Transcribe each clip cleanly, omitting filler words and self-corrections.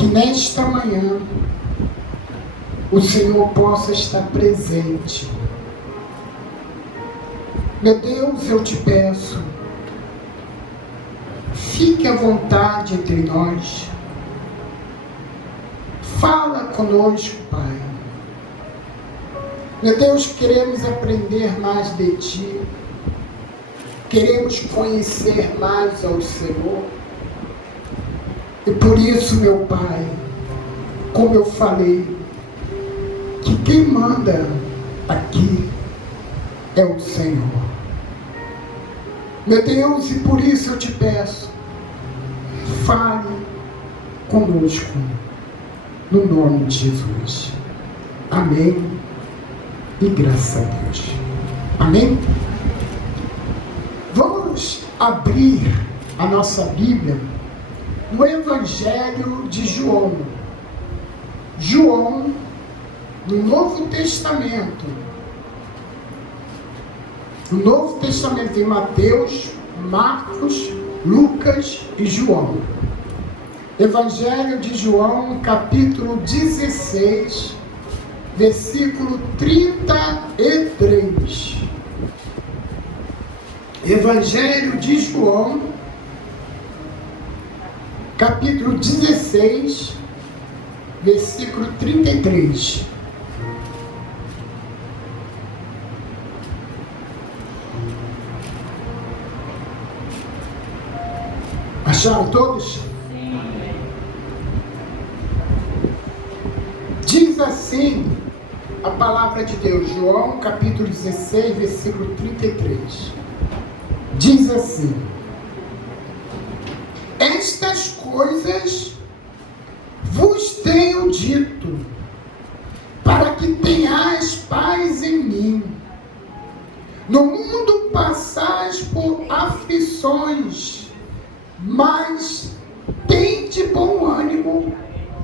que nesta manhã o Senhor possa estar presente. Meu Deus, eu te peço, fique à vontade entre nós. Fala conosco, Pai. Meu Deus, queremos aprender mais de Ti. Queremos conhecer mais ao Senhor. E por isso, meu Pai, como eu falei, que quem manda aqui é o Senhor. Meu Deus, e por isso eu te peço, fale conosco, no nome de Jesus. Amém. E graças a Deus. Amém? Vamos abrir a nossa Bíblia no Evangelho de João. João, no Novo Testamento. No Novo Testamento tem Mateus, Marcos, Lucas e João. Evangelho de João, capítulo 16, versículo 33. Evangelho de João, capítulo 16, versículo 33. Acharam todos? Sim. Diz assim a palavra de Deus, João capítulo 16, versículo 33. Diz assim: estas coisas vos tenho dito, para que tenhais paz em mim. No mundo passais por aflições, mas tende bom ânimo,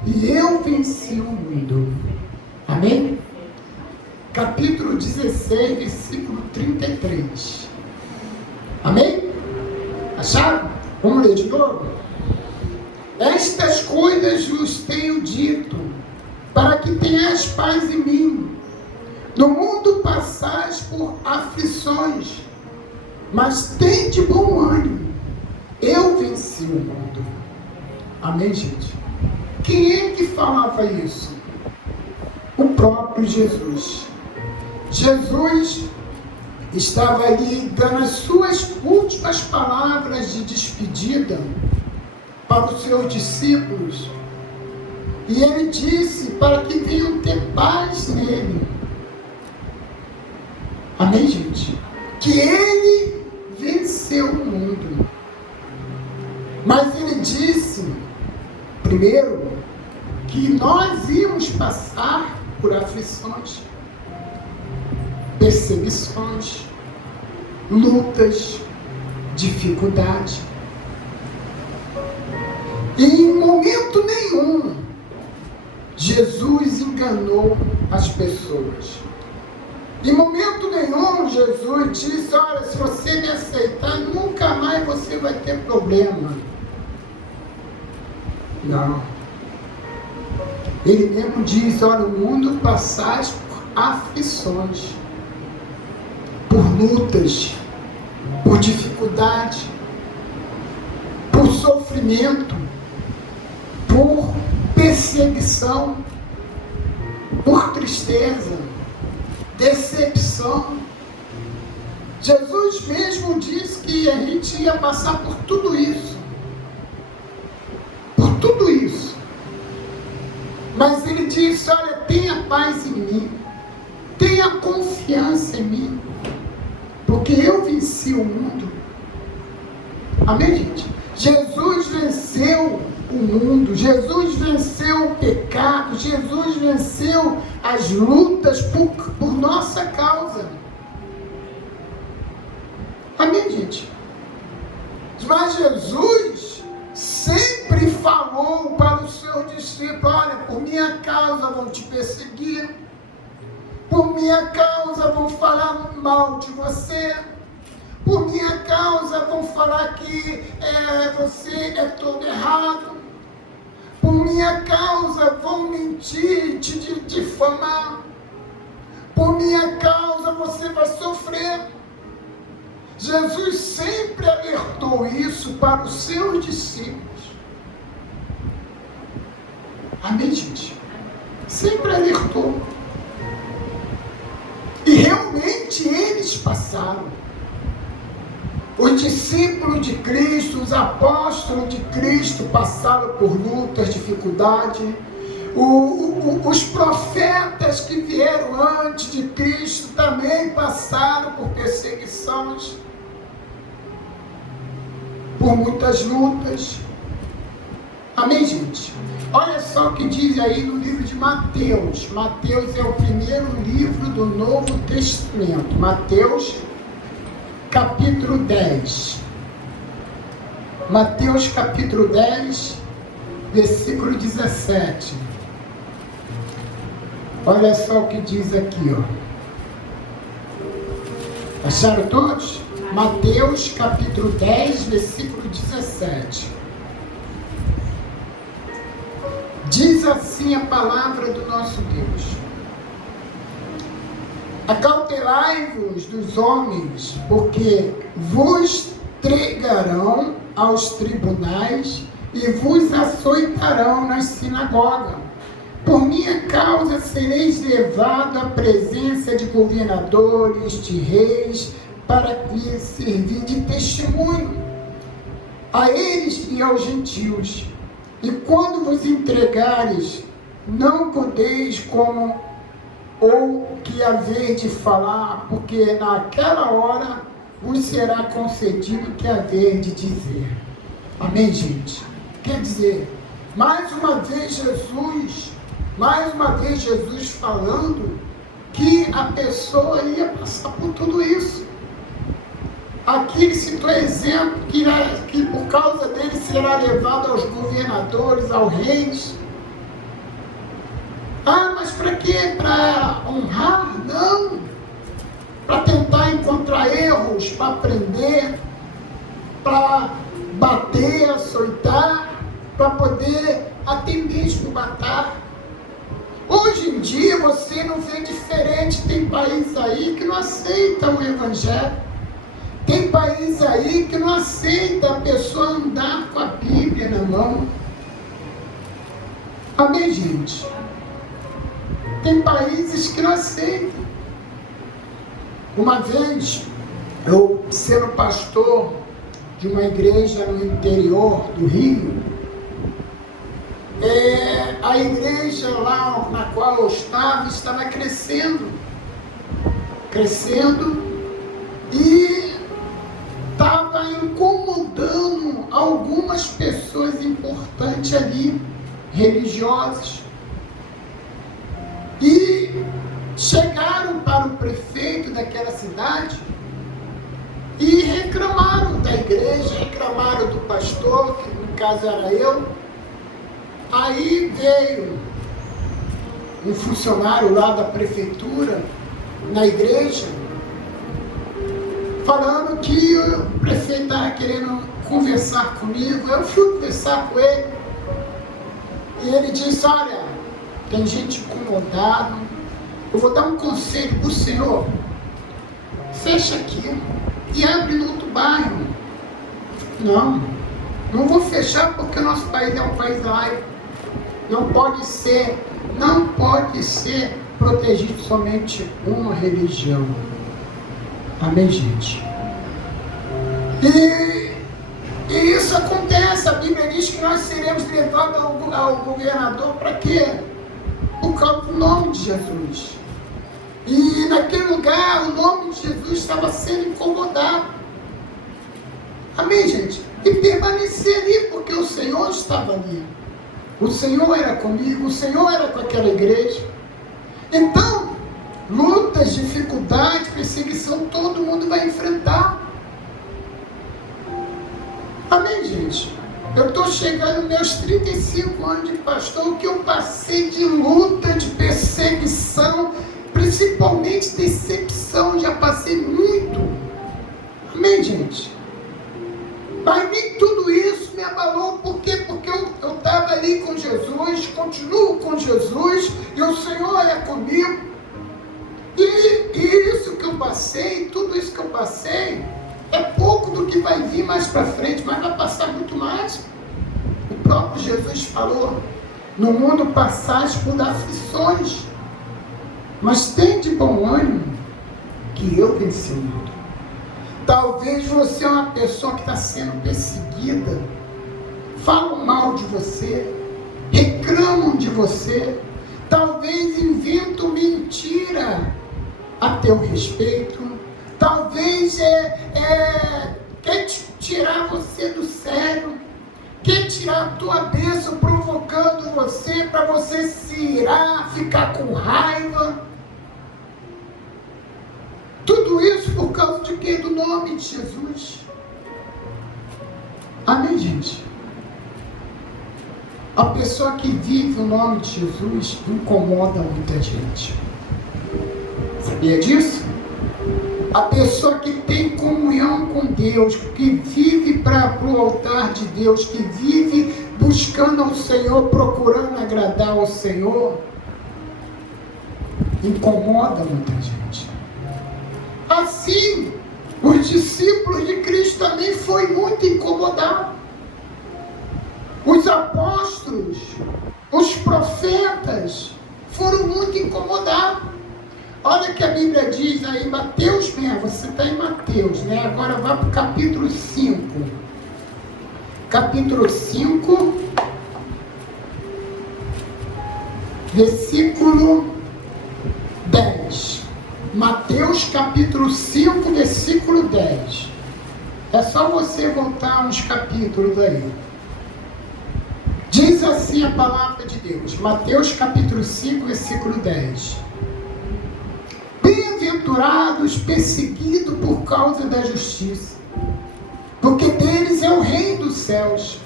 e eu venci o mundo. Amém? Capítulo 16, versículo 33. Amém? Acharam? Vamos ler de novo? Estas coisas vos tenho dito, para que tenhais paz em mim. No mundo passais por aflições, mas tende bom ânimo. Eu venci o mundo. Amém, gente? Quem é que falava isso? O próprio Jesus. Jesus estava ali dando as suas últimas palavras de despedida para os seus discípulos. E ele disse para que venham ter paz nele. Amém, gente? Que ele venceu o mundo. Mas ele disse, primeiro, que nós íamos passar por aflições, perseguições, lutas, dificuldade. E em momento nenhum, Jesus enganou as pessoas. Em momento nenhum, Jesus disse, olha, se você me aceitar, nunca mais você vai ter problema. Não. Ele mesmo diz, olha, o mundo passais por aflições, por lutas, por dificuldade, por sofrimento, por perseguição, por tristeza, decepção. Jesus mesmo disse que a gente ia passar por tudo isso. Por tudo isso. Mas ele disse, olha, tenha paz em mim. Tenha confiança em mim. Porque eu venci o mundo. Amém, gente? Jesus venceu o mundo. Jesus venceu o pecado. Jesus venceu as lutas por nossa causa. Amém, gente? Mas Jesus sempre falou para os seus discípulos, olha, por minha causa vão te perseguir, por minha causa vão falar mal de você, por minha causa vão falar que você é todo errado, por minha minha causa vão mentir, te difamar. Por minha causa você vai sofrer. Jesus sempre alertou isso para os seus discípulos. Amém, gente? Sempre alertou. E realmente eles passaram. Os discípulos de Cristo, os apóstolos de Cristo passaram por lutas, dificuldades. Os profetas que vieram antes de Cristo também passaram por perseguições, por muitas lutas. Amém, gente? Olha só o que diz aí no livro de Mateus. Mateus é o primeiro livro do Novo Testamento. Mateus, capítulo 10. Mateus, capítulo 10, versículo 17. Olha só o que diz aqui, ó. Acharam todos? Mateus, capítulo 10, versículo 17. Diz assim a palavra do nosso Deus: acautelai-vos dos homens, porque vos entregarão aos tribunais e vos açoitarão nas sinagogas. Por minha causa sereis levados à presença de governadores, de reis, para lhes servir de testemunho a eles e aos gentios. E quando vos entregares, não cuideis como ou que haver de falar, porque naquela hora vos será concedido o que haver de dizer. Amém, gente? Quer dizer, mais uma vez Jesus falando que a pessoa ia passar por tudo isso. Aqui ele citou exemplo que por causa dele será levado aos governadores, aos reis. Ah, mas para quê? Para honrar? Não. Para tentar encontrar erros, para aprender, para bater, açoitar, para poder até mesmo matar. Hoje em dia você não vê diferente. Tem país aí que não aceita o evangelho. Tem país aí que não aceita a pessoa andar com a Bíblia na mão. Amém, gente? Tem países que não aceitam. Uma vez, eu sendo pastor de uma igreja no interior do Rio, a igreja lá na qual eu estava crescendo e estava incomodando algumas pessoas importantes ali, religiosas, e chegaram para o prefeito daquela cidade e reclamaram da igreja, reclamaram do pastor, que no caso era eu. Aí veio um funcionário lá da prefeitura na igreja, falando que o prefeito estava querendo conversar comigo. Eu fui conversar com ele e ele disse: olha, tem gente incomodada, eu vou dar um conselho para o senhor, fecha aqui e abre no outro bairro. Não vou fechar, porque o nosso país é um país laico. Não pode ser protegido somente uma religião. Amém, gente? E isso acontece. A Bíblia diz que nós seremos levados ao governador para quê? Por causa do nome de Jesus. E naquele lugar o nome de Jesus estava sendo incomodado. Amém, gente? E permanecer ali, porque o Senhor estava ali. O Senhor era comigo, o Senhor era com aquela igreja. Então, lutas, dificuldades, perseguição, todo mundo vai enfrentar. Amém, gente? Eu estou chegando aos meus 35 anos de pastor, o que eu passei de luta, de perseguição, principalmente decepção, já passei muito. Amém, gente? Mas nem tudo isso me abalou. Por quê? Porque eu estava ali com Jesus, continuo com Jesus e o Senhor é comigo. E isso que eu passei, tudo isso que eu passei, é pouco do que vai vir mais para frente, mas vai passar muito mais. O próprio Jesus falou: no mundo passais por aflições, mas tem de bom ânimo, que eu venci o mundo. Talvez você é uma pessoa que está sendo perseguida, falam mal de você, reclamam de você, talvez inventam mentira a teu respeito, talvez quer tirar você do sério, quer tirar a tua bênção, provocando você para você se irar, ficar com raiva. Tudo isso por causa de quê? Do nome de Jesus. Amém, gente? A pessoa que vive o nome de Jesus incomoda muita gente. Sabia disso? A pessoa que tem comunhão com Deus, que vive para o altar de Deus, que vive buscando ao Senhor, procurando agradar ao Senhor, incomoda muita gente. Assim, os discípulos de Cristo também foi muito incomodado. Os apóstolos, os profetas foram muito incomodados. Olha que a Bíblia diz aí, Mateus mesmo, você está em Mateus, né? Agora vá para o capítulo 5. Capítulo 5, versículo 10. Mateus capítulo 5, versículo 10. É só você voltar uns capítulos aí. Diz assim a palavra de Deus, Mateus capítulo 5, versículo 10. Bem-aventurados perseguidos por causa da justiça, porque deles é o reino dos céus.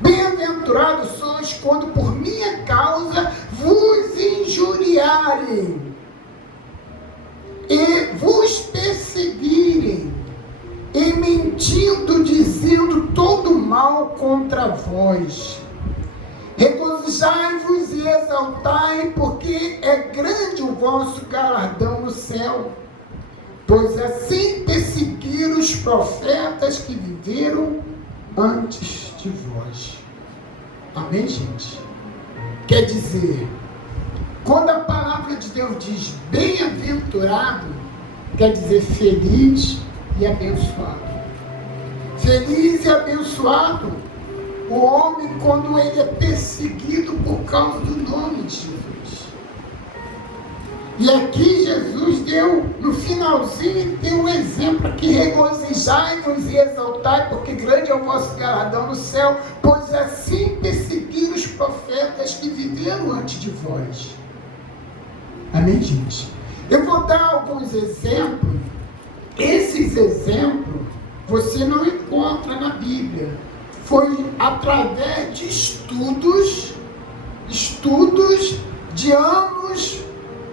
Bem-aventurados sois quando por minha causa vos injuriarem e vos perseguirem, e mentindo, dizendo todo mal contra vós. Regozijai-vos e exaltai, porque é grande o vosso galardão no céu, pois assim perseguiram os profetas que viveram antes de vós. Amém, gente? Quer dizer, quando a palavra de Deus diz bem-aventurado, quer dizer feliz e abençoado. Feliz e abençoado o homem quando ele é perseguido por causa do nome de Jesus. E aqui Jesus deu, no finalzinho, deu um exemplo aqui: regozijai-vos e exaltai, porque grande é o vosso galardão no céu, pois assim perseguiram os profetas que viveram antes de vós. Amém, gente? Eu vou dar alguns exemplos. Esses exemplos você não encontra na Bíblia. Foi através de estudos de anos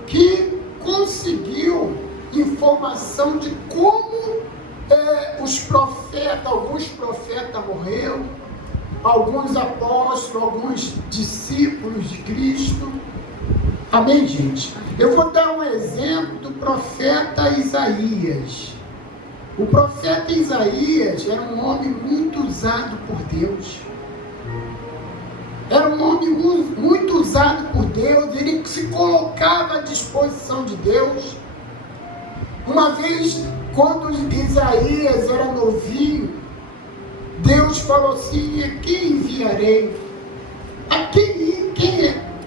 que conseguiu informação de como alguns profetas morreram, alguns apóstolos, alguns discípulos de Cristo. Amém, gente? Eu vou dar um exemplo do profeta Isaías. O profeta Isaías era um homem muito usado por Deus. Era um homem muito usado por Deus. Ele se colocava à disposição de Deus. Uma vez, quando Isaías era novinho, Deus falou assim: a quem enviarei? A quem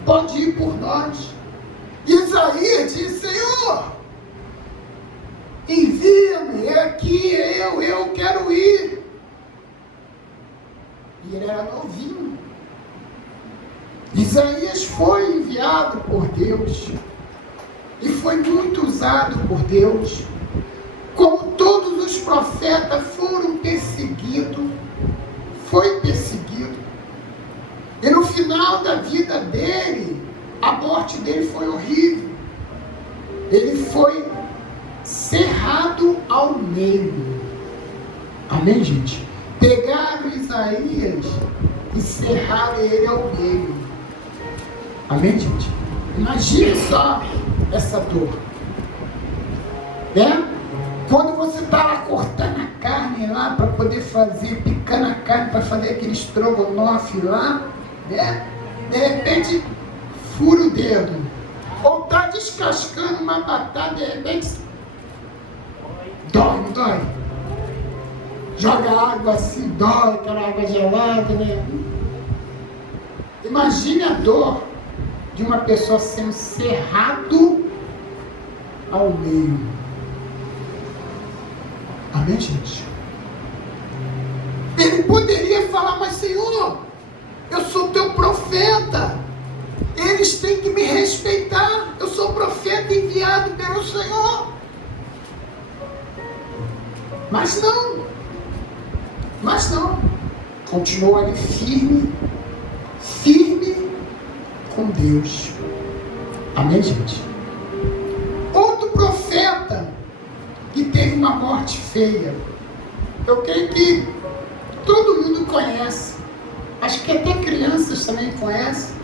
pode ir por nós? Isaías disse: Senhor, envia-me, aqui eu quero ir. E ele era novinho. Isaías foi enviado por Deus e foi muito usado por Deus. Como todos os profetas foram perseguidos, foi perseguido. E no final da vida dele, a morte dele foi horrível. Ele foi cerrado ao meio. Amém, gente? Pegaram Isaías e cerraram ele ao meio. Amém, gente? Imagine só essa dor. Né? Quando você está lá cortando a carne lá para poder fazer, picando a carne para fazer aquele estrogonofe lá, né? De repente fura o dedo. Ou está descascando uma batata, de repente dói, não dói? Joga água assim, dói, aquela água gelada, né? Imagine a dor de uma pessoa sendo cerrado ao meio. Amém, gente? Ele poderia falar, mas Senhor, eu sou teu profeta, eles têm que me respeitar, eu sou profeta enviado pelo Senhor. Mas não, continuou ali firme com Deus. Amém, gente? Outro profeta que teve uma morte feia, eu creio que todo mundo conhece, acho que até crianças também conhecem,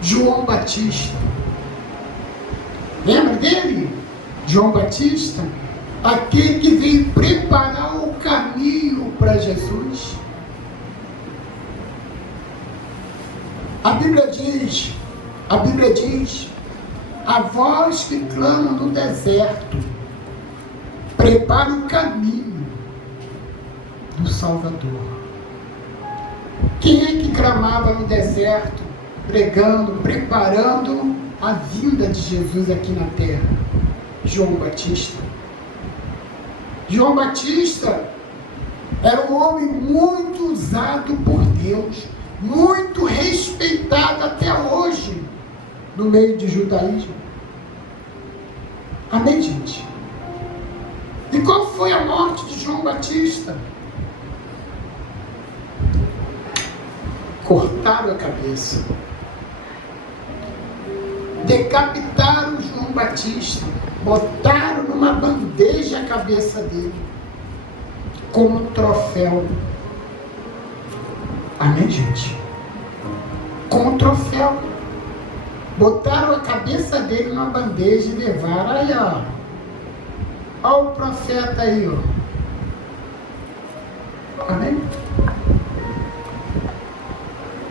João Batista. Lembra dele? João Batista, aquele que veio preparar o caminho para Jesus. A Bíblia diz, a voz que clama no deserto, prepara o caminho do Salvador. Quem é que clamava no deserto, pregando, preparando a vinda de Jesus aqui na terra? João Batista. João Batista era um homem muito usado por Deus, muito respeitado até hoje no meio de judaísmo. Amém, gente? E qual foi a morte de João Batista? Cortaram a cabeça, decapitaram João Batista, botaram numa bandeja a cabeça dele, como um troféu. Amém, gente? Como um troféu. Botaram a cabeça dele numa bandeja e levaram. Aí, ó. Olha o profeta aí, ó. Amém?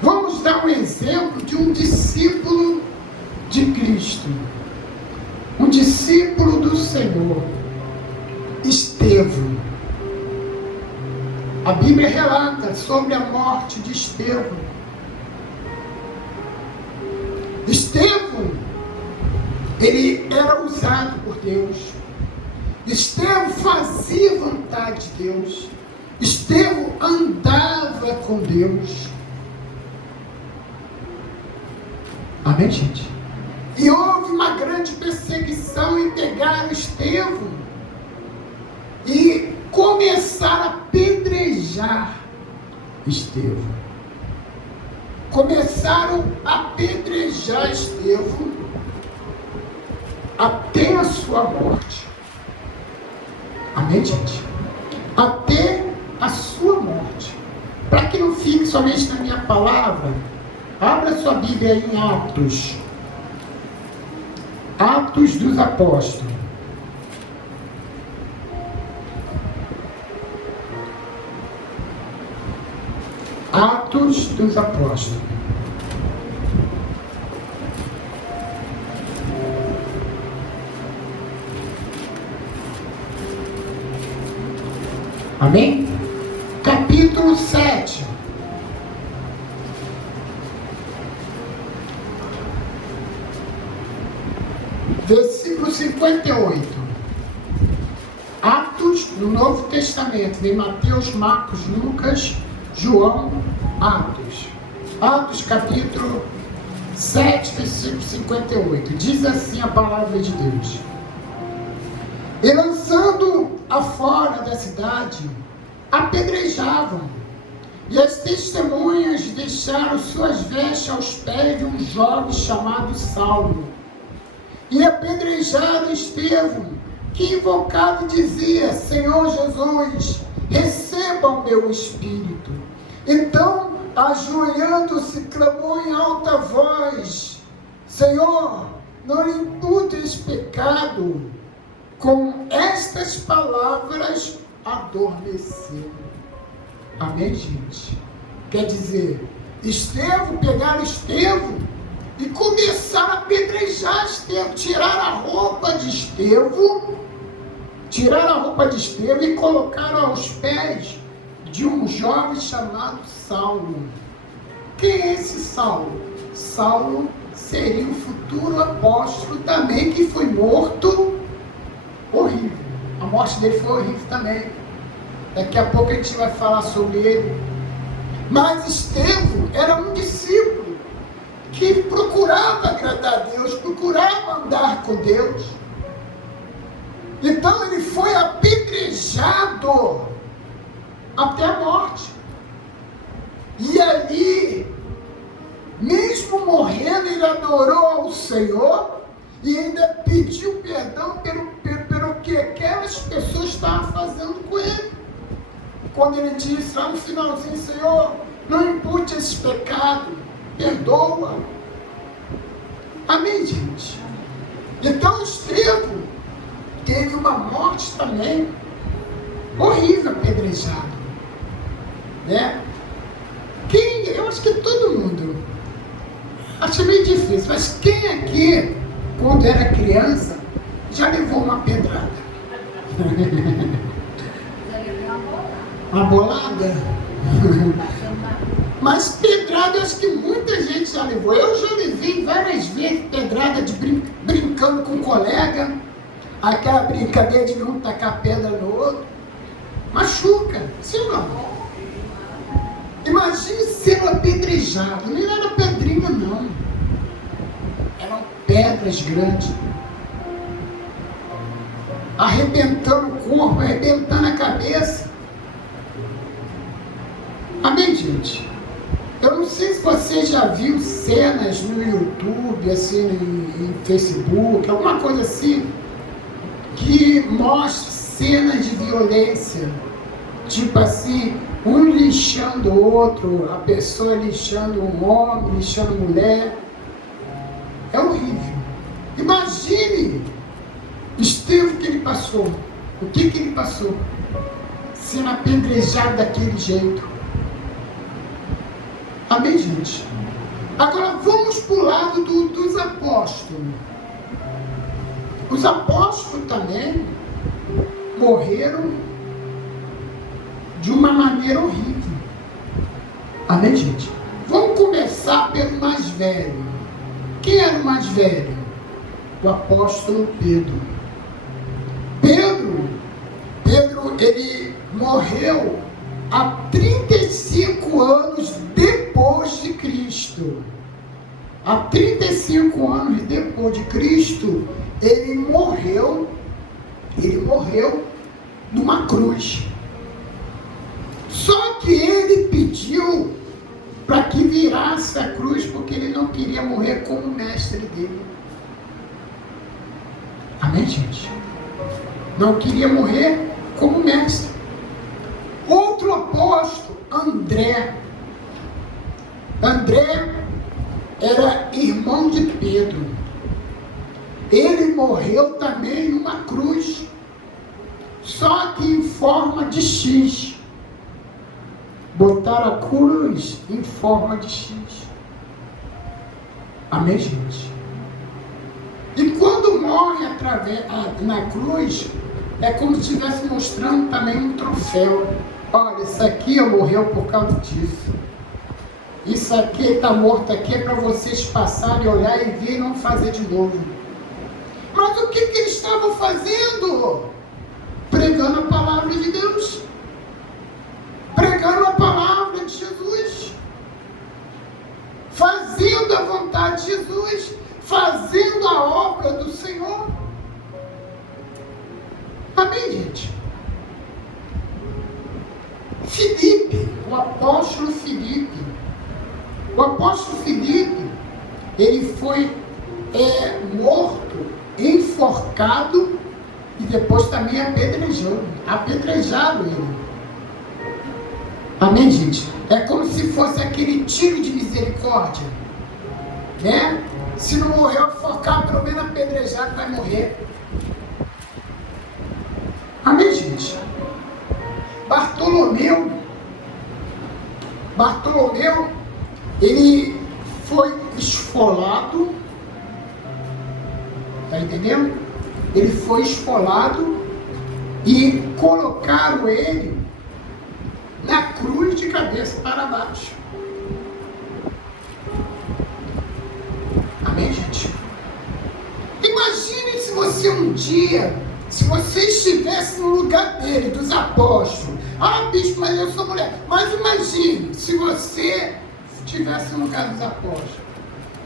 Vamos dar um exemplo de um discípulo de Cristo. Um discípulo do Senhor. Estevão. A Bíblia relata sobre a morte de Estevão. Estevão, ele era usado por Deus. Estevão fazia vontade de Deus. Estevão andava com Deus. Amém, gente? E houve uma grande perseguição e pegaram Estevão e começaram a apedrejar Estevão. Começaram a apedrejar Estevão até a sua morte. Amém, gente? Até a sua morte. Para que não fique somente na minha palavra, abra sua Bíblia em Atos. Atos dos Apóstolos. Atos dos Apóstolos. Amém? Capítulo 7. Versículo 58. Atos do Novo Testamento. Vem Mateus, Marcos, Lucas, João, Atos. Atos capítulo 7, versículo 58. Diz assim a palavra de Deus. E lançando afora da cidade, apedrejavam. E as testemunhas deixaram suas vestes aos pés de um jovem chamado Saulo. E apedrejaram Estevão, que invocava e dizia: Senhor Jesus, receba o meu espírito. Então ajoelhando-se, clamou em alta voz: Senhor, não lhe imputes pecado. Com estas palavras adormeceu. Amém, gente? Quer dizer, pegaram Estevão e começaram a apedrejar Estevão, tiraram a roupa de Estevão e colocaram aos pés de um jovem chamado Saulo. Quem é esse Saulo? Saulo seria o futuro apóstolo também, que foi morto. Horrível. A morte dele foi horrível também. Daqui a pouco a gente vai falar sobre ele. Mas Estevão era um discípulo que procurava agradar a Deus, procurava andar com Deus. Então ele foi apedrejado até a morte. E ali, mesmo morrendo, ele adorou ao Senhor e ainda pediu perdão pelo que aquelas pessoas estavam fazendo com ele. Quando ele disse lá no finalzinho: Senhor, não impute esse pecado, perdoa. Amém, gente? Então Estevão teve uma morte também horrível, apedrejado, né? Eu acho que todo mundo acha meio difícil, mas quem aqui, quando era criança, já levou uma pedrada? Uma bolada? Mas pedrada, eu acho que muita gente já levou. Eu já levei várias vezes pedrada de brincando com um colega. Aquela brincadeira de um tacar pedra no outro. Machuca, sim ou não? Imagine sendo apedrejado. Não era pedrinha, não. Eram pedras grandes. Arrebentando o corpo, arrebentando a cabeça. Amém, gente? Eu não sei se você já viu cenas no YouTube, assim, em Facebook, alguma coisa assim, que mostra cenas de violência. Tipo assim, um lixando o outro, a pessoa lixando um homem, lixando mulher. É horrível. Imagine Estevão, que ele passou. O que ele passou? Sendo apedrejado daquele jeito. Amém, gente? Agora vamos para o lado dos apóstolos. Os apóstolos também morreram de uma maneira horrível. Amém, gente? Vamos começar pelo mais velho. Quem era o mais velho? O apóstolo Pedro. Pedro, ele morreu há 35 anos depois de Cristo. Há 35 anos depois de Cristo, ele morreu numa cruz. Só que ele pediu para que virasse a cruz, porque ele não queria morrer como o mestre dele. Amém, gente? Não queria morrer como mestre. Outro apóstolo, André. André era irmão de Pedro. Ele morreu também numa cruz, só que em forma de X. Botaram a cruz em forma de X. Amém, gente? E quando morre na cruz, é como se estivesse mostrando também um troféu. Olha, isso aqui morreu por causa disso. Isso aqui está morto aqui, é para vocês passarem, olhar e ver e não fazer de novo. Mas o que eles estavam fazendo? Pregando a palavra de Deus. Pregando a palavra de Jesus. Fazendo a vontade de Jesus. Fazendo a obra do Senhor. Amém, gente? Filipe, o apóstolo Filipe. O apóstolo Filipe, ele foi morto, enforcado e depois também apedrejado ele. Amém, gente? É como se fosse aquele tiro de misericórdia, né? Se não morrer afogado, pelo menos apedrejado, vai morrer. Amém, gente? Bartolomeu, ele foi esfolado, tá entendendo? Ele foi esfolado e colocaram ele na cruz de cabeça para baixo. Amém, gente? Imagine se você um dia, se você estivesse no lugar dele, dos apóstolos. Ah, bispo, mas eu sou mulher. Mas imagine se você estivesse no lugar dos apóstolos.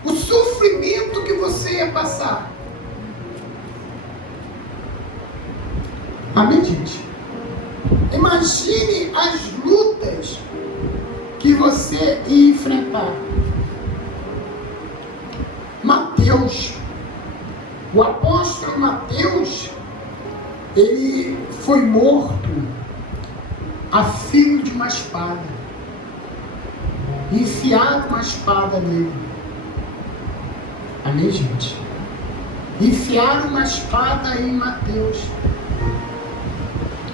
O sofrimento que você ia passar. Amém, gente? Imagine as lutas que você ia enfrentar. Mateus, o apóstolo Mateus, ele foi morto a fio de uma espada. Enfiaram uma espada nele. Amém, gente? Enfiaram uma espada em Mateus.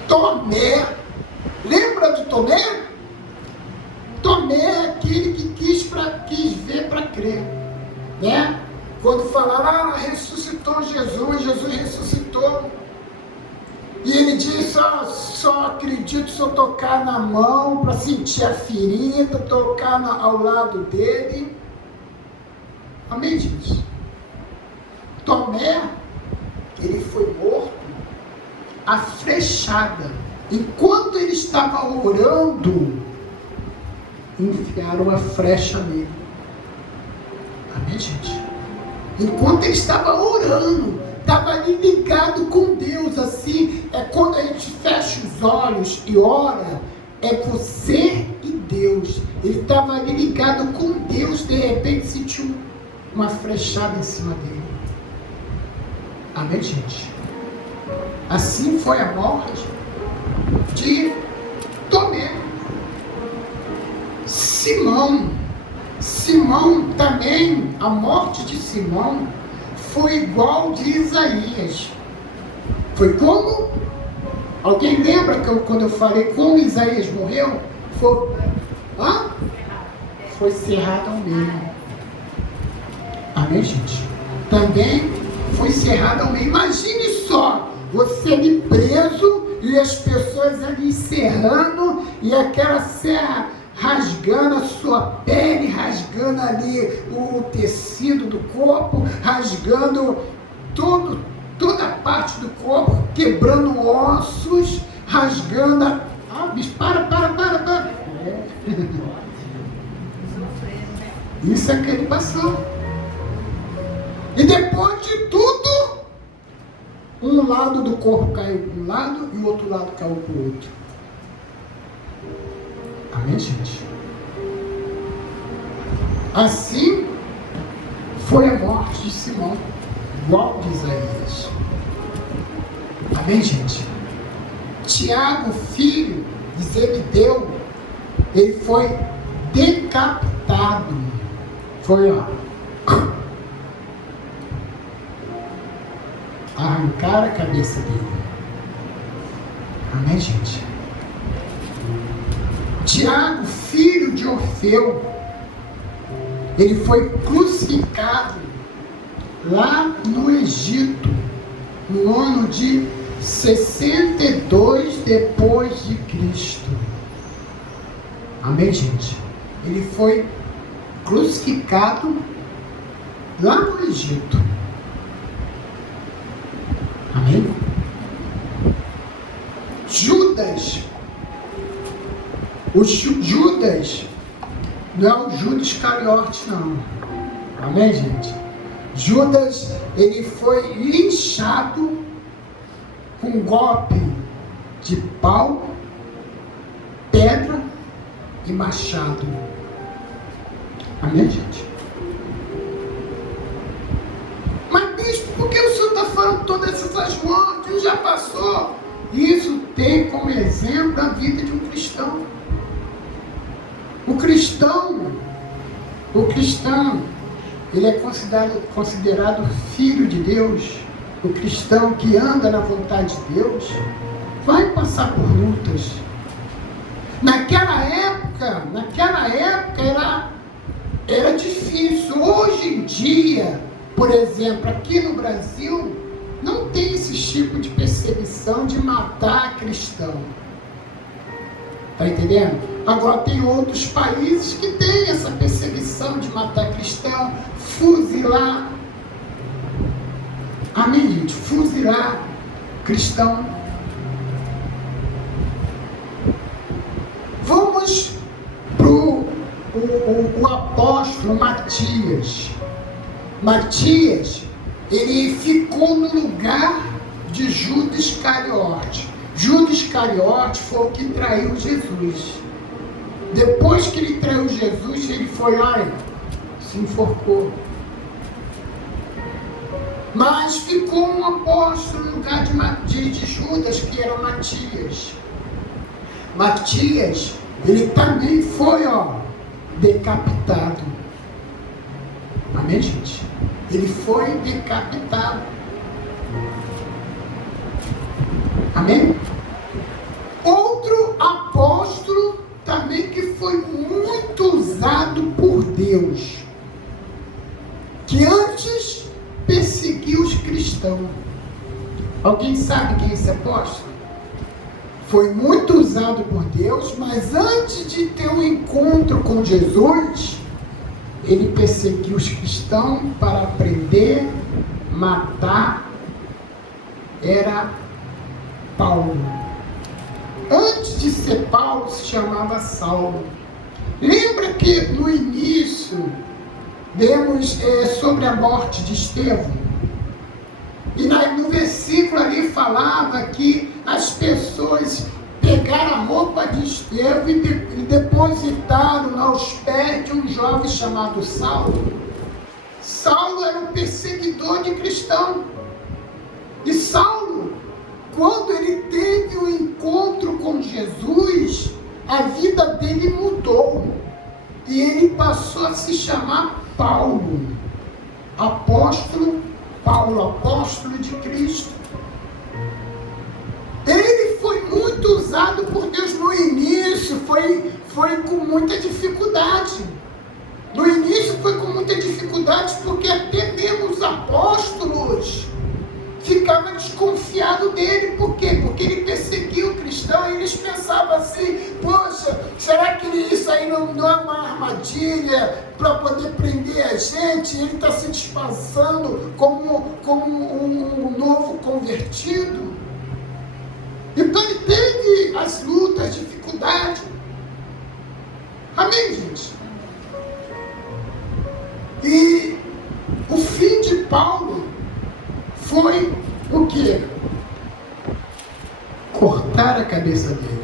Tomé, lembra de Tomé? Tomé é aquele que quis ver para crer, né? Quando falaram, ressuscitou Jesus ressuscitou. E ele disse, só acredito se eu tocar na mão, para sentir a ferida, tocar ao lado dele. Amém, gente? Tomé, ele foi morto a flechada. Enquanto ele estava orando, enfiaram a flecha nele. Amém, gente? Enquanto ele estava orando, estava ali ligado com Deus, assim, é quando a gente fecha os olhos e ora, é você e Deus. Ele estava ali ligado com Deus, de repente sentiu uma flechada em cima dele. Amém, gente? Assim foi a morte de Tomé. Simão também, a morte de Simão foi igual de Isaías. Foi como? Alguém lembra quando eu falei como Isaías morreu? Foi cerrado ao meio. Amém, gente? Também foi cerrado ao meio. Imagine só, você ali preso e as pessoas ali serrando e aquela serra rasgando a sua pele, rasgando ali o tecido do corpo, rasgando toda a parte do corpo, quebrando ossos, rasgando bicho, para. Isso é que ele passou. E depois de tudo, um lado do corpo caiu para um lado e o outro lado caiu para o outro. Amém, gente? Assim foi a morte de Simão, igual de Isaías. Amém, gente? Tiago, filho de Zebedeu, ele foi decapitado. Foi, arrancar a cabeça dele. Amém, gente? Tiago, filho de Orfeu, ele foi crucificado lá no Egito, no ano de 62 depois de Cristo. Amém, gente? Ele foi crucificado lá no Egito. Amém? Judas, Judas não é o Judas Iscariote, não. Amém, gente? Judas, ele foi linchado com golpe de pau, pedra e machado. Amém, gente? Mas, bispo, por que o senhor está falando todas essas mortes? Já passou. Isso tem como exemplo a vida de um cristão. O cristão, ele é considerado filho de Deus. O cristão que anda na vontade de Deus vai passar por lutas. Naquela época era difícil. Hoje em dia, por exemplo, aqui no Brasil, não tem esse tipo de perseguição de matar cristão. Está entendendo? Agora tem outros países que tem essa perseguição de matar cristão, fuzilar. Amém, gente? Fuzilar cristão. Vamos para o apóstolo Matias. Matias, ele ficou no lugar de Judas Iscariote. Judas Iscariote foi o que traiu Jesus. Depois que ele traiu Jesus, ele foi lá e se enforcou. Mas ficou um apóstolo no lugar de Judas, que era Matias. Matias, ele também foi, decapitado. Amém, gente? Ele foi decapitado. Amém? Outro apóstolo também que foi muito usado por Deus, que antes perseguiu os cristãos. Alguém sabe quem é esse apóstolo? Foi muito usado por Deus, mas antes de ter um encontro com Jesus, ele perseguiu os cristãos para prender, matar. Era Paulo. Antes de ser Paulo, se chamava Saulo. Lembra que no início demos sobre a morte de Estevão? E no versículo ali falava que as pessoas pegaram a roupa de Estevão e depositaram aos pés de um jovem chamado Saulo. Saulo era um perseguidor de cristão. E Saulo, quando ele teve um encontro com Jesus, a vida dele mudou. E ele passou a se chamar Paulo. Apóstolo Paulo, apóstolo de Cristo. Ele foi muito usado por Deus no início, foi com muita dificuldade. No início foi com muita dificuldade, porque até mesmo os apóstolos ficavam desconfiados dele. Por quê? Porque ele perseguiu o cristão e eles pensavam assim: poxa, será que isso aí não é uma armadilha para poder prender a gente? Ele está se disfarçando como um novo convertido. Então ele teve as lutas, dificuldades. Amém, gente? E o fim de Paulo foi o quê? Cortar a cabeça dele.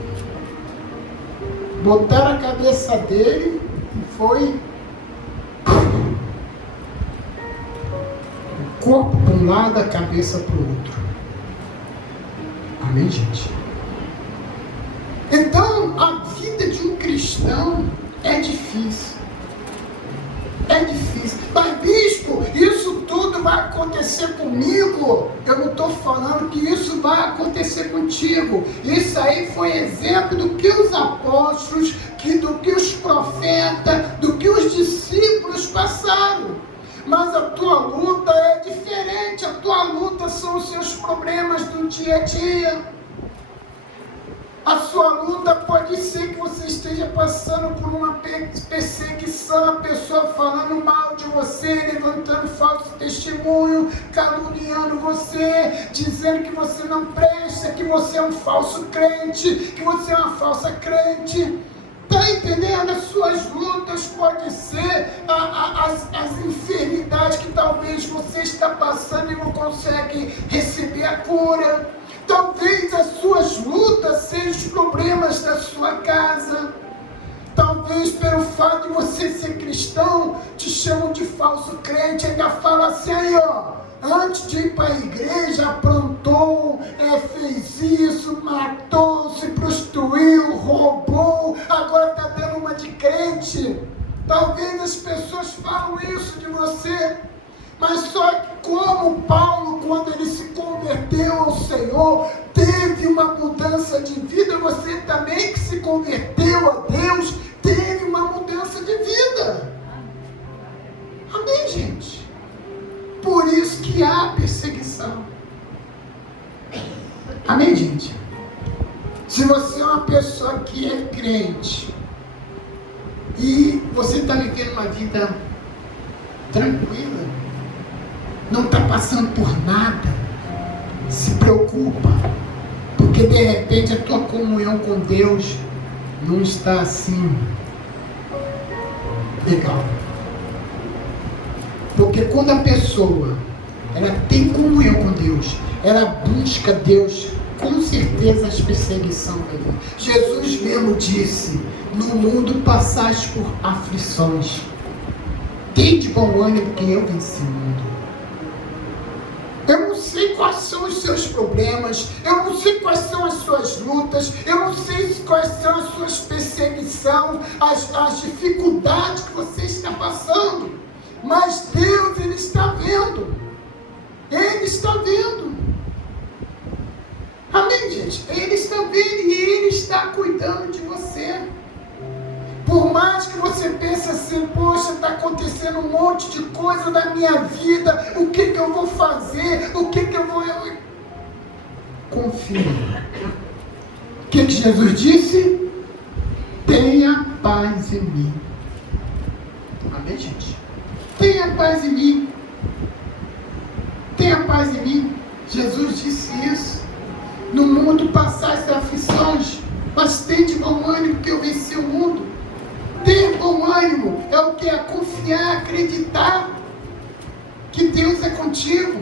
Botar a cabeça dele e foi o corpo para um lado, a cabeça para o outro. Amém, gente? Então, a vida de um cristão é difícil. É difícil. Mas, bispo, isso tudo vai acontecer comigo? Eu não estou falando que isso vai acontecer contigo. Isso aí foi exemplo do que os apóstolos, do que os profetas, do que os discípulos passaram. Mas a tua luta é diferente. A tua luta são os seus problemas do dia a dia. A sua luta pode ser que você esteja passando por uma perseguição, a pessoa falando mal de você, levantando falso testemunho, caluniando você, dizendo que você não presta, que você é um falso crente, que você é uma falsa crente. Está entendendo? As suas lutas podem ser as enfermidades que talvez você está passando e não consegue receber a cura. Talvez as suas lutas sejam os problemas da sua casa. Talvez Talvez pelo fato de você ser cristão, te chamam de falso crente, ainda fala assim aí, ó, antes de ir para a igreja, aprontou, fez isso, matou, se prostituiu, roubou, agora está dando uma de crente. Talvez as pessoas falam isso de você, mas só que como Paulo, quando ele se converteu ao Senhor, teve uma mudança de vida, você também que se converteu a Deus, teve uma mudança de vida. Amém, gente? Por isso que há perseguição. Amém, gente? Se você é uma pessoa que é crente e você está vivendo uma vida tranquila, não está passando por nada, se preocupa, porque de repente a tua comunhão com Deus não está assim legal. Porque quando a pessoa ela tem comunhão com Deus, ela busca Deus, com certeza as perseguições vai vir. Jesus mesmo disse: no mundo passaste por aflições, tende bom ânimo, que eu venci o mundo. Eu não sei quais são os seus problemas, eu não sei quais são as suas lutas, eu não sei quais são as suas perseguições, as dificuldades que você está passando, mas Deus, Ele está vendo. Ele está vendo. Amém, gente? Ele está vendo e Ele está cuidando de você. Por mais que você pense assim, poxa, está acontecendo um monte de coisa na minha vida, o que eu vou fazer? O que eu vou... Confia. O que Jesus disse? Tenha paz em mim. Amém, gente? Tenha paz em mim. Tenha paz em mim. Jesus disse isso. No mundo passaste aflições, mas tende bom ânimo, que eu venci o mundo. Ter bom ânimo é o que? É confiar, acreditar que Deus é contigo,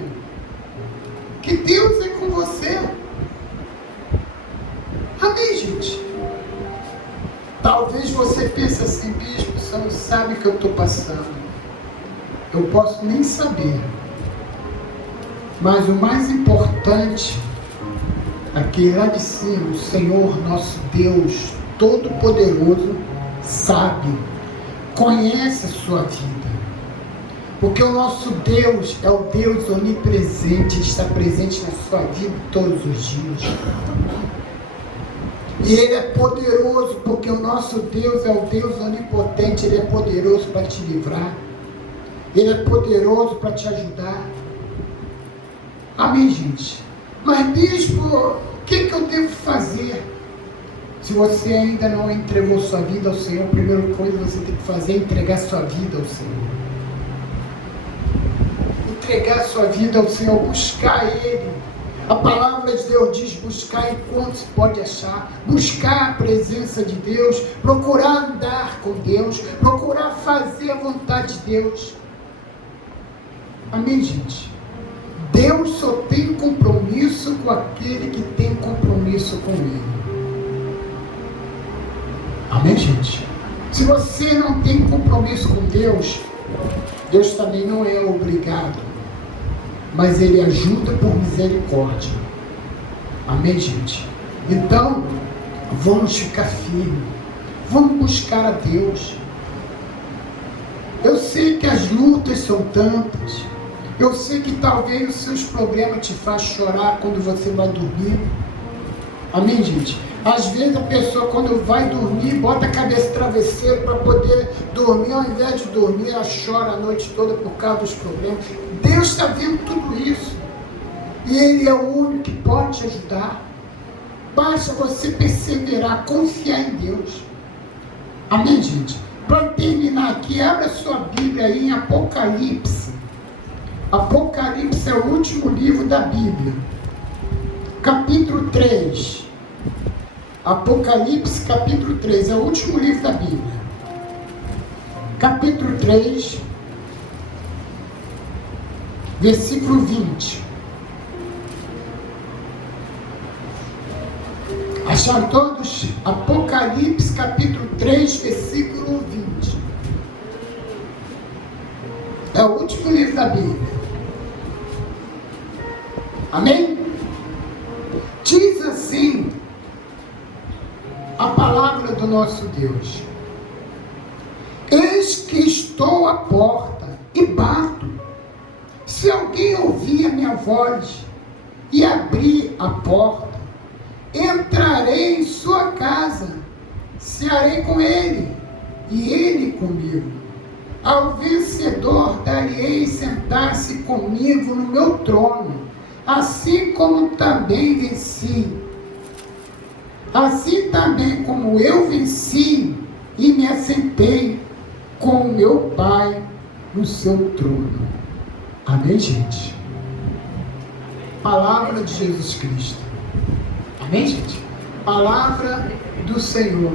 que Deus é com você. Amém, gente? Talvez você pense assim, bispo, você não sabe o que eu estou passando. Eu posso nem saber, mas o mais importante, aqui lá de cima, o Senhor nosso Deus Todo-Poderoso sabe, conhece a sua vida, porque o nosso Deus é o Deus onipresente, Ele está presente na sua vida todos os dias, e Ele é poderoso, porque o nosso Deus é o Deus onipotente. Ele é poderoso para te livrar, Ele é poderoso para te ajudar. Amém, gente? Mas bispo, o que eu devo fazer? Se você ainda não entregou sua vida ao Senhor, a primeira coisa que você tem que fazer é entregar sua vida ao Senhor. Entregar sua vida ao Senhor, buscar Ele. A palavra de Deus diz: buscar enquanto se pode achar, buscar a presença de Deus, procurar andar com Deus, procurar fazer a vontade de Deus. Amém, gente? Deus só tem compromisso com aquele que tem compromisso com Ele. Amém, gente? Se você não tem compromisso com Deus, Deus também não é obrigado, mas Ele ajuda por misericórdia. Amém, gente? Então, vamos ficar firmes, vamos buscar a Deus. Eu sei que as lutas são tantas, eu sei que talvez os seus problemas te façam chorar quando você vai dormir. Amém, gente? Às vezes a pessoa, quando vai dormir, bota a cabeça no travesseiro para poder dormir. Ao invés de dormir, ela chora a noite toda por causa dos problemas. Deus está vendo tudo isso, e Ele é o único que pode te ajudar. Basta você perseverar, confiar em Deus. Amém, gente? Para terminar aqui, abra a sua Bíblia aí em Apocalipse. Apocalipse é o último livro da Bíblia, capítulo 3. Apocalipse, capítulo 3, é o último livro da Bíblia. Capítulo 3, versículo 20. A Acharam todos? Apocalipse capítulo 3, versículo 20. É o último livro da Bíblia. Amém? Diz assim a palavra do nosso Deus: eis que estou à porta e bato. Se alguém ouvir a minha voz e abrir a porta, entrarei em sua casa, cearei com ele e ele comigo. Ao vencedor darei sentar-se comigo no meu trono, assim como também venci. Assim também como eu venci e me assentei com o meu Pai no seu trono. Amém, gente? Palavra de Jesus Cristo. Amém, gente? Palavra do Senhor.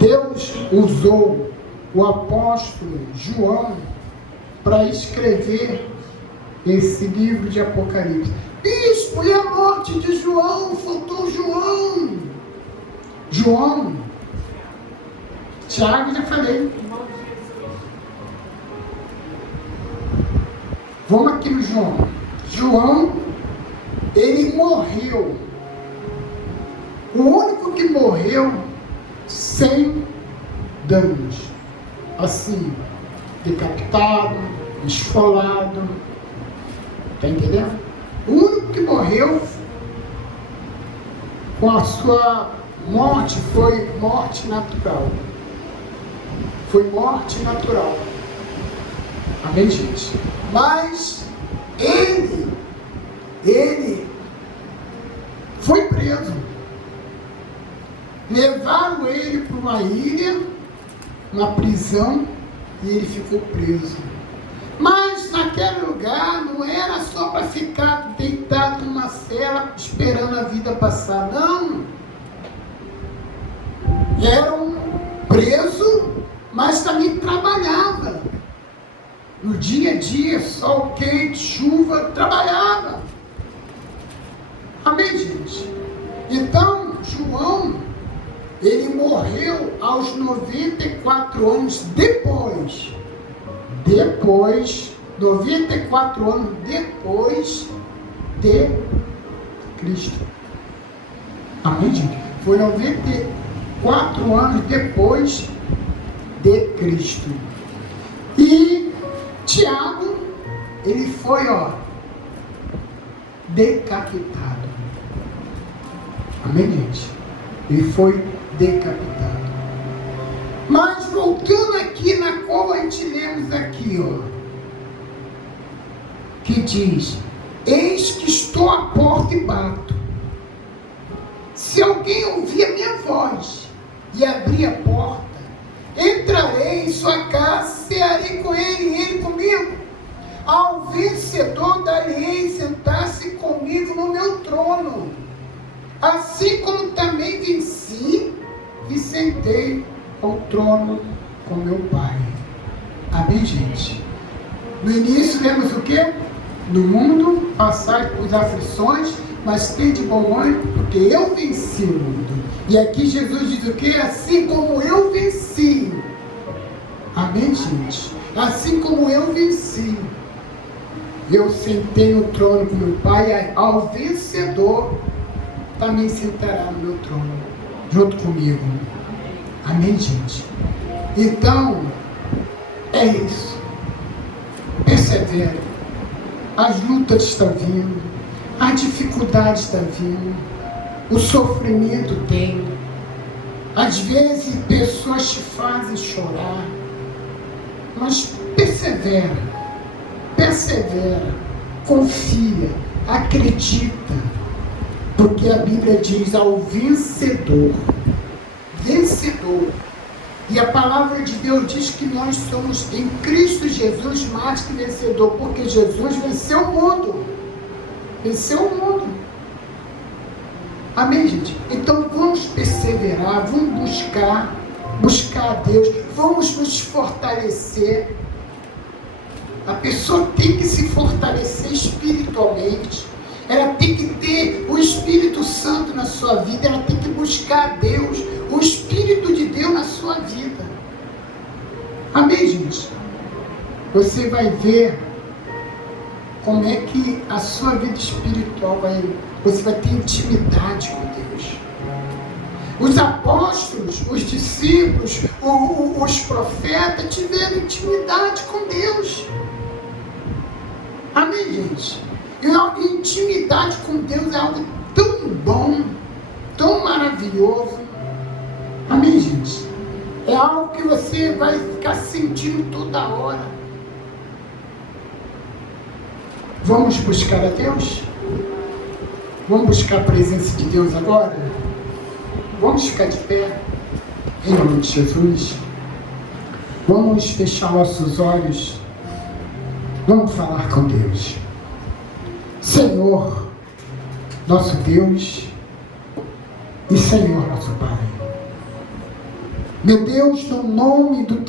Deus usou o apóstolo João para escrever esse livro de Apocalipse. Bispo, e a morte de João? Faltou João. João. Tiago, já falei. Vamos aqui no João. João, ele morreu. O único que morreu sem danos. Assim, decapitado, esfolado. Está entendendo? O único que morreu com a sua morte foi morte natural. Foi morte natural. Amém, gente? Mas ele foi preso. Levaram ele para uma ilha, uma prisão, e ele ficou preso. Mas naquele lugar não era só para ficar deitado numa cela esperando a vida passar, não. Era um preso, mas também trabalhava. No dia a dia, sol quente, chuva, trabalhava. Amém, gente? Então, João, ele morreu aos 94 anos depois, 94 anos depois de Cristo. Amém, gente? Foi 94 anos depois de Cristo. E Tiago, ele foi, decapitado. Amém, gente? Ele foi decapitado. Mas voltando aqui na qual a gente lemos aqui, que diz: eis que estou à porta e bato. Se alguém ouvir a minha voz e abrir a porta, entrarei em sua casa, cearei com ele e ele comigo. Ao vencedor darei sentar-se comigo no meu trono, assim como também venci e sentei ao trono com meu Pai. Amém, gente? No início lemos o quê? No mundo passai por aflições, mas tem de bom ânimo, porque eu venci o mundo. E aqui Jesus diz o quê? Assim como eu venci. Amém, gente? Assim como eu venci, eu sentei no trono com meu Pai, ao vencedor também sentará no meu trono, junto comigo. Amém, gente? Então, é isso. Persevera. As lutas estão vindo, a dificuldade está vindo, o sofrimento tem. Às vezes, pessoas te fazem chorar, mas persevera, confia, acredita, porque a Bíblia diz ao vencedor. E a palavra de Deus diz que nós somos em Cristo Jesus mais que vencedor, porque Jesus venceu o mundo. Amém, gente? Então vamos perseverar, vamos buscar a Deus, vamos nos fortalecer. A pessoa tem que se fortalecer espiritualmente, ela tem que ter o Espírito Santo na sua vida, ela tem que buscar Deus, o Espírito de Deus na sua vida. Amém, gente? Você vai ver como é que a sua vida espiritual você vai ter intimidade com Deus. Os apóstolos, os discípulos, os profetas tiveram intimidade com Deus. Amém, gente? E a intimidade com Deus é algo tão bom, tão maravilhoso. Amém, gente? É algo que você vai ficar sentindo toda hora. Vamos buscar a Deus? Vamos buscar a presença de Deus agora? Vamos ficar de pé, em nome de Jesus. Vamos fechar nossos olhos. Vamos falar com Deus. Senhor, nosso Deus e Senhor, nosso Pai. Meu Deus, no nome do Teu